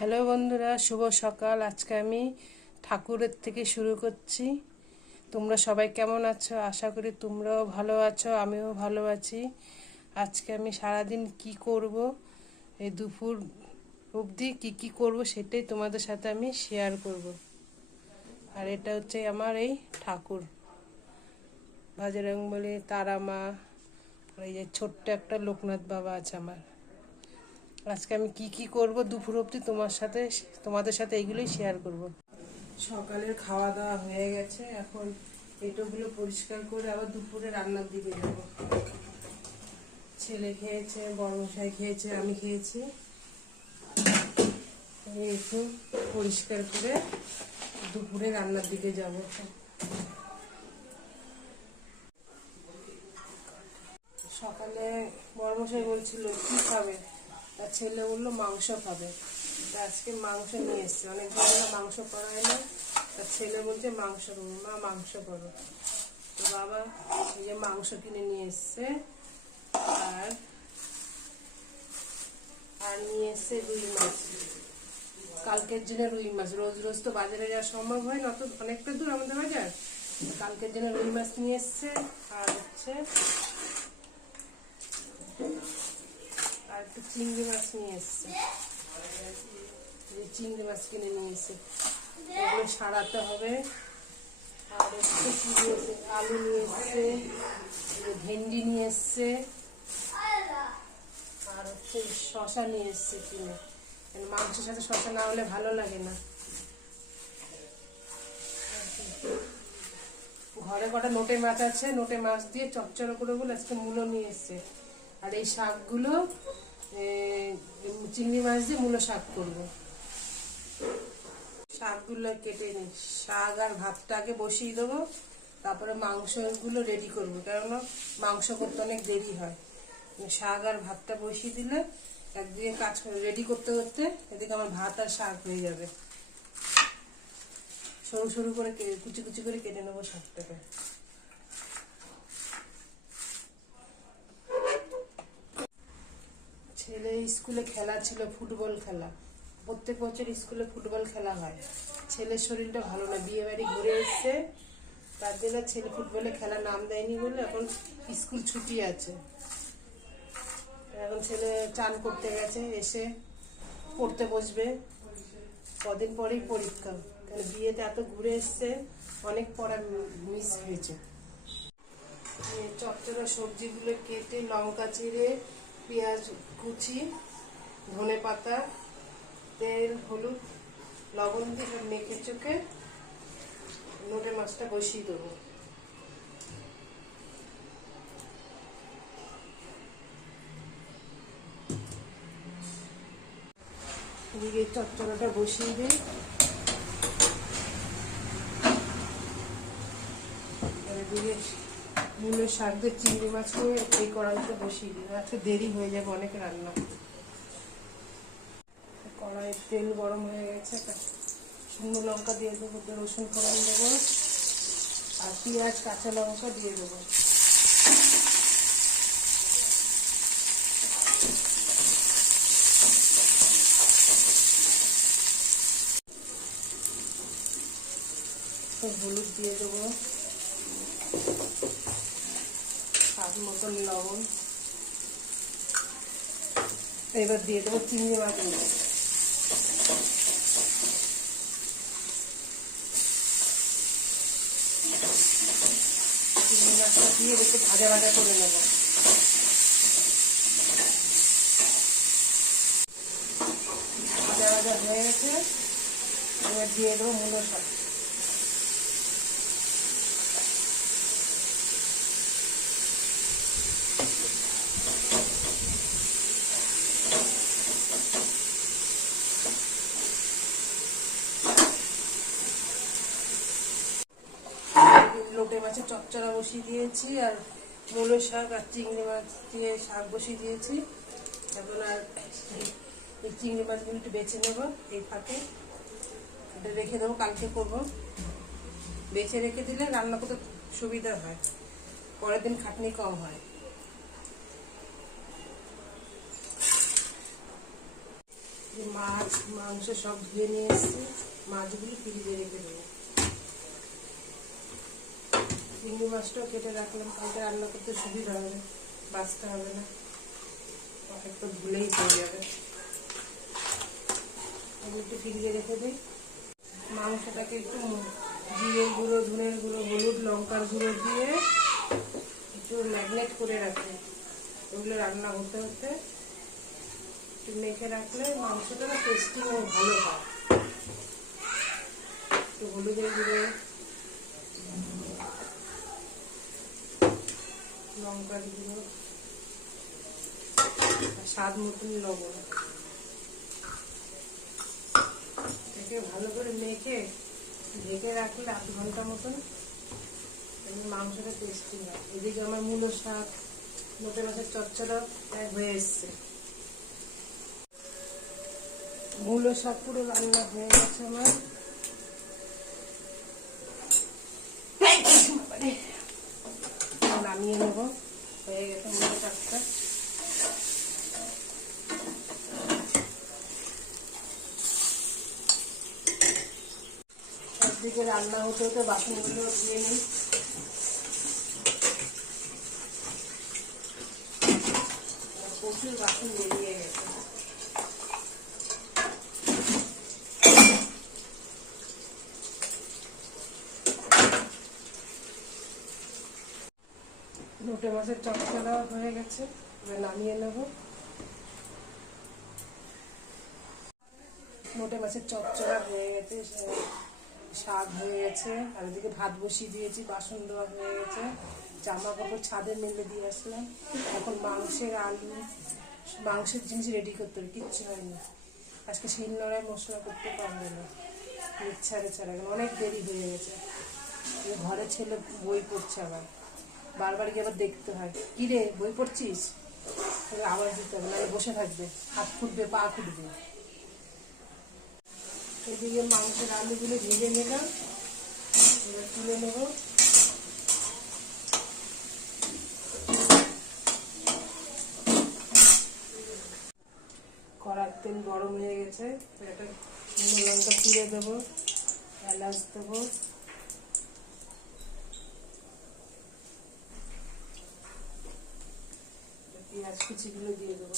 Hello বন্ধুরা, শুভ সকাল। আজকে আমি ঠাকুরের থেকে শুরু করছি। তোমরা সবাই কেমন আছো? আশা করি তোমরাও ভালো আছো, আমিও ভালো আছি। আজকে আমি সারাদিন কি করব? এই দুপুর অবধি কি কি করব সেটাই তোমাদের সাথে আমি শেয়ার করব। আর এটা হচ্ছে আমার এই ঠাকুর। বজরংবলী তারা মা এই যে ছোট্ট একটা লোকনাথ বাবা আছে আমার। আজকে আমি কি কি করব দুপুর অবধি তোমার সাথে, তোমাদের সাথে এইগুলোই শেয়ার করব। সকালের খাওয়া দাওয়া হয়ে গেছে, এখন এটোগুলো পরিষ্কার করে আবার দুপুরে রান্নার দিকে যাব। ছেলে খেয়েছে, বড়মশাই খেয়েছে, আমি খেয়েছি। একটু পরিষ্কার করে দুপুরে রান্নার দিকে যাব। সকালে বড়মশাই বলছিল, কি খাবে? তার ছেলে বলল, মাংস খাবে। তা আজকে মাংস নিয়ে এসছে। অনেক ধরনের মাংস করা হয় না তার ছেলে বলছে, মাংস করব মা, মাংস করো। তো বাবা এই যে মাংস কিনে নিয়ে এসছে, আর আর নিয়ে এসছে রুই মাছ। কালকের জন্য রুই মাছ। রোজ রোজ তো বাজারে যাওয়া সম্ভব হয় না তো অনেকটা দূর আমাদের বাজার। কালকের জন্য রুই মাছ নিয়ে এসছে, আর হচ্ছে চিংড়ি মাছ নিয়ে এসছে চিংড়ি মাছ কিনে নিয়ে এসছে এগুলো সারাতে হবে আর কি নিয়েছে আলু নিয়ে এসছে ভেন্ডি নিয়ে এসছে আর হচ্ছে শশা নিয়ে এসছে কিনে মাংসের সাথে শশা না হলে ভালো লাগে না ঘরে কটা নোটে মাছ আছে, নোটে মাছ দিয়ে চচ্চড়ো করে বলে আজকে মূলো নিয়ে এসছে। আর এই শাকগুলো চিংড়ি মাছ দিয়ে মূলো শাক করব। শাকগুলো কেটে নিই শাক আর ভাতটাকে বসিয়ে দেবো, তারপরে মাংসগুলো রেডি করব। কেননা মাংস করতে অনেক দেরি হয়। শাক আর ভাতটা বসিয়ে দিলে একদিকে কাজ রেডি করতে করতে এদিকে আমার ভাত আর শাক হয়ে যাবে। সরু সরু করে কুচি কুচি করে কেটে নেব শাকটাকে। ছেলে স্কুলে খেলা ছিল, ফুটবল খেলা। প্রত্যেক বছর স্কুলে ফুটবল খেলা হয়। ছেলের শরীরটা ভালো না, বিয়ে বাড়ি ঘুরে এসছে। তার জন্য ছেলে ফুটবলে খেলা নাম দেয়নি বলে এখন স্কুল ছুটি আছে। এখন ছেলে চান করতে গেছে, এসে পড়তে বসবে। কদিন পরেই পরীক্ষা। কারণ বিয়েতে এত ঘুরে এসছে, অনেক পড়া মিস হয়েছে। চচ্চড়া সবজিগুলো কেটে লঙ্কা চিড়ে পেঁয়াজ কুচি, ধনে পাতা, তেল, হলুদ, লবণ দিয়ে সব মেখে চোখে নোটে মাছটা বসিয়ে দেবো। এদিকে চচ্চড়াটা বসিয়ে দিই। এদিকে মূলের শাক দিয়ে চিংড়ি মাছ করে এই কড়াইতে বসিয়ে দিই আজকে দেরি হয়ে যাবে অনেক রান্না কড়াইয়ের তেল গরম হয়ে গেছে শুকনো লঙ্কা দিয়ে দেবো রসুন ফোড়ন দেবো, আর পেঁয়াজ, কাঁচা লঙ্কা দিয়ে দেবো। হলুদ দিয়ে দেবো স্বাদ মতন লবণ এবার দিয়ে দেবো চিংড়ি মাছগুলো চিংড়ি মাছটা দিয়ে একটু ভাজা ভাজা করে নেব। ভাজা ভাজা হয়ে গেছে। এবার দিয়ে দেবো মূলো শাক লোটে মাছের চচ্চড়া বসিয়ে দিয়েছি আর মূলো শাক আর চিংড়ি মাছ দিয়ে শাক বসিয়ে দিয়েছি। এখন আর এই চিংড়ি মাছগুলো একটু বেছে নেব এই ফাঁকে। এটা রেখে দেবো, কালকে করব। বেছে রেখে দিলে রান্না করতে সুবিধা হয়। পরের দিন খাটনি কম হয়। মাছ, মাংস সব ধুয়ে নিয়ে এসেছি। মাছগুলি ফ্রিজে রেখে দেবো। চিংড়ি মাছটাও কেটে রাখলাম, কালকে রান্না করতে সুবিধা হবে, বাঁচতে হবে না। তো ভুলেই হয়ে যাবে। আমি একটু ফিরিয়ে রেখে দিই। মাংসটাকে একটু জিরের গুঁড়ো, ধনের গুঁড়ো, হলুদ, লঙ্কার গুঁড়ো দিয়ে একটু ম্যাগনেট করে রাখি ওগুলো রান্না হতে হতে একটু মেখে রাখলে মাংসটা না টেস্টি ও ভালো হয়। একটু হলুদের গুঁড়ো লঙ্কার গুঁড়ো স্বাদ মতন লবণ। এটাকে ভালো করে মেখে, ঢেকে রাখলে আধ ঘণ্টা মতন মাংসটা টেস্টি হয়। এদিকে আমার মূলো শাক মোটে মাছের চচ্চড়া প্রায় হয়ে এসছে। মূলো শাক পুরো রান্না হয়ে গেছে আমার। নামিয়ে নেব। হয়ে গেছে মনে চাপটা একদিকে রান্না হতে হতে বাসনগুলো দিয়ে নিই। প্রচুর বাসন বেরিয়ে গেছে লোটে মাছের চটচড়া হয়ে গেছে, এবার নামিয়ে নেব। মোটে মাছের চচ্চড়া হয়ে গেছে, শাক হয়ে গেছে, আর ওদিকে ভাত বসিয়ে দিয়েছি, বাসন দেওয়া হয়ে গেছে জামা কাপড় ছাদে মেলে দিয়ে আসলাম। এখন মাংসের আলু, মাংসের জিনিস রেডি করতে হবে, কিচ্ছু হয়নি। আজকে শিল নড়াই মশলা করতে পারবে না। ইচ্ছারে ছাড়া অনেক দেরি হয়ে গেছে। ঘরে ছেলে বই পড়ছে আবার। বারবার গিয়ে আবার দেখতে হয়? কি রে, বই পড়ছিস? আবার দিতে হবে, নাহলে বসে থাকবে, হাত ফুটবে, পা ফুটবে। এদিকে মাংসের আলুগুলো ভেজে নিলাম, এবার তুলে নেব। কড়ার তেল গরম হয়ে গেছে এটা লঙ্কা চিড়ে দেবো, এলাচ দেবো। পেঁয়াজ কুচিগুলো দিয়ে দেবো।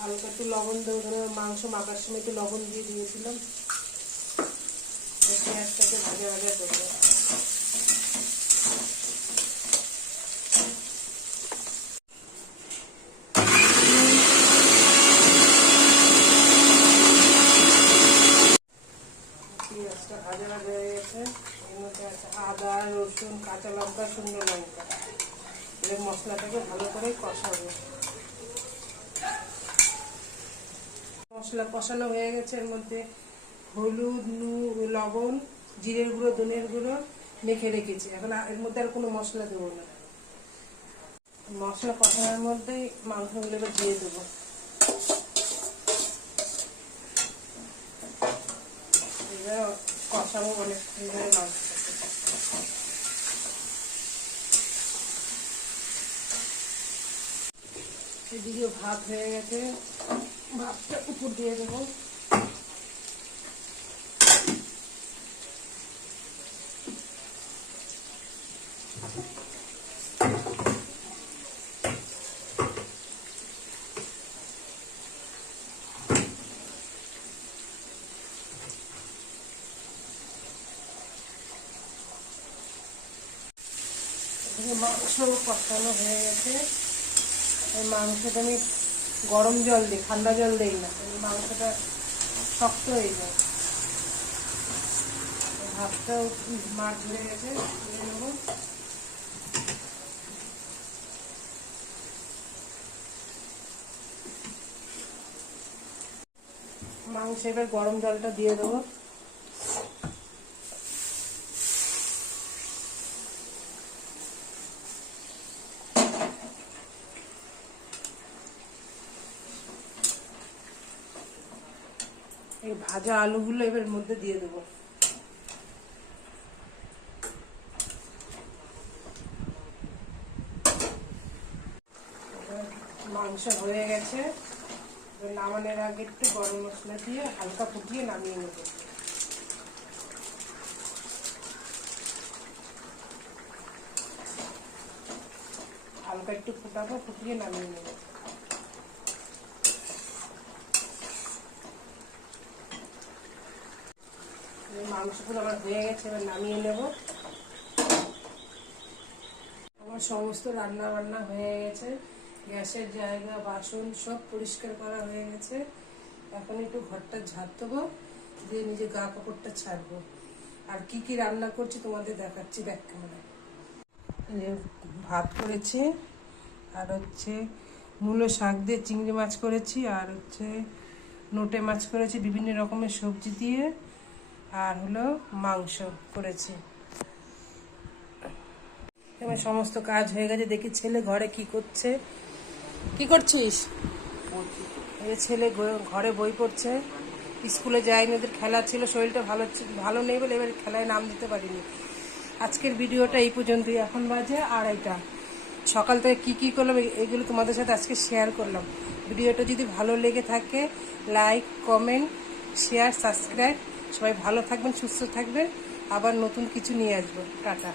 হালকা একটু লবণ দেবো, ধরে মাংস মাখার সময় একটু লবণ দিয়ে দিয়েছিলাম। পেঁয়াজটাকে ভাজা ভাজা করব পেঁয়াজটা ভাজা ভাজা হয়ে গেছে এর মধ্যে আছে আদা রসুন, কাঁচা লঙ্কা, শুকনো লঙ্কা। এবার মশলাটাকে ভালো করে কষাবো। মশলা কষানো হয়ে গেছে, এর মধ্যে হলুদ, নু, লবণ, জিরের গুঁড়ো, ধনের গুঁড়ো মেখে রেখেছি। এখন এর মধ্যে আর কোনো মশলা দেবো না। মশলা কষানোর মধ্যেই মাংসগুলো এবার দিয়ে দেবো। এবার কষাবো অনেক এবারে মাংসটাকে এদিকে ভাত হয়ে গেছে। ভাতটা উপর দিয়ে দেবো। মাংস কষানো হয়ে গেছে। মাংসটা আমি গরম জল দিই, ঠান্ডা জল দিই না মাংসটা শক্ত হয়ে যায়। ভাতটাও মাছ ধরে গেছে তুলে নেব। মাংস এবার গরম জলটা দিয়ে দেবো। ভাজা আলুগুলো এবার মধ্যে দিয়ে দেবো। মাংস হয়ে গেছে। নামানোর আগে একটু গরম মশলা দিয়ে হালকা ফুটিয়ে নামিয়ে নেব। হালকা একটু ফুটাবো, ফুটিয়ে নামিয়ে নেব। মাংসগুলো আমার হয়ে গেছে, এবার নামিয়ে নেব। আমার সমস্ত রান্না বান্না হয়ে গেছে, গ্যাসের জায়গা, বাসন সব পরিষ্কার করা হয়ে গেছে। এখন একটু ঘরটা ঝাড় দেবো, দিয়ে নিজে গা কাপড়টা ছাড়বো। আর কি কি রান্না করছি তোমাদের দেখাচ্ছি ব্যাক ক্যামেরায়। ভাত করেছি, আর হচ্ছে মূলো শাক দিয়ে চিংড়ি মাছ করেছি, আর হচ্ছে নোটে মাছ করেছি, বিভিন্ন রকমের সবজি দিয়ে। আর হলো মাংস করেছি। এবার সমস্ত কাজ হয়ে গেছে, দেখি ছেলে ঘরে কি করছে। কি করছিস? ছেলে ঘরে বই পড়ছে। স্কুলে যায়নি, ওদের খেলা ছিল, শরীরটা ভালো ভালো নেই বলে এবার খেলায় নাম দিতে পারিনি। আজকের ভিডিওটা এই পর্যন্তই, এখন বাজে আড়াইটা। সকাল থেকে কি কি করলাম এগুলো তোমাদের সাথে আজকে শেয়ার করলাম। ভিডিওটা যদি ভালো লেগে থাকে লাইক কমেন্ট শেয়ার সাবস্ক্রাইব সবাই ভালো থাকবেন সুস্থ থাকবেন। আবার নতুন কিছু নিয়ে আসব। টাটা।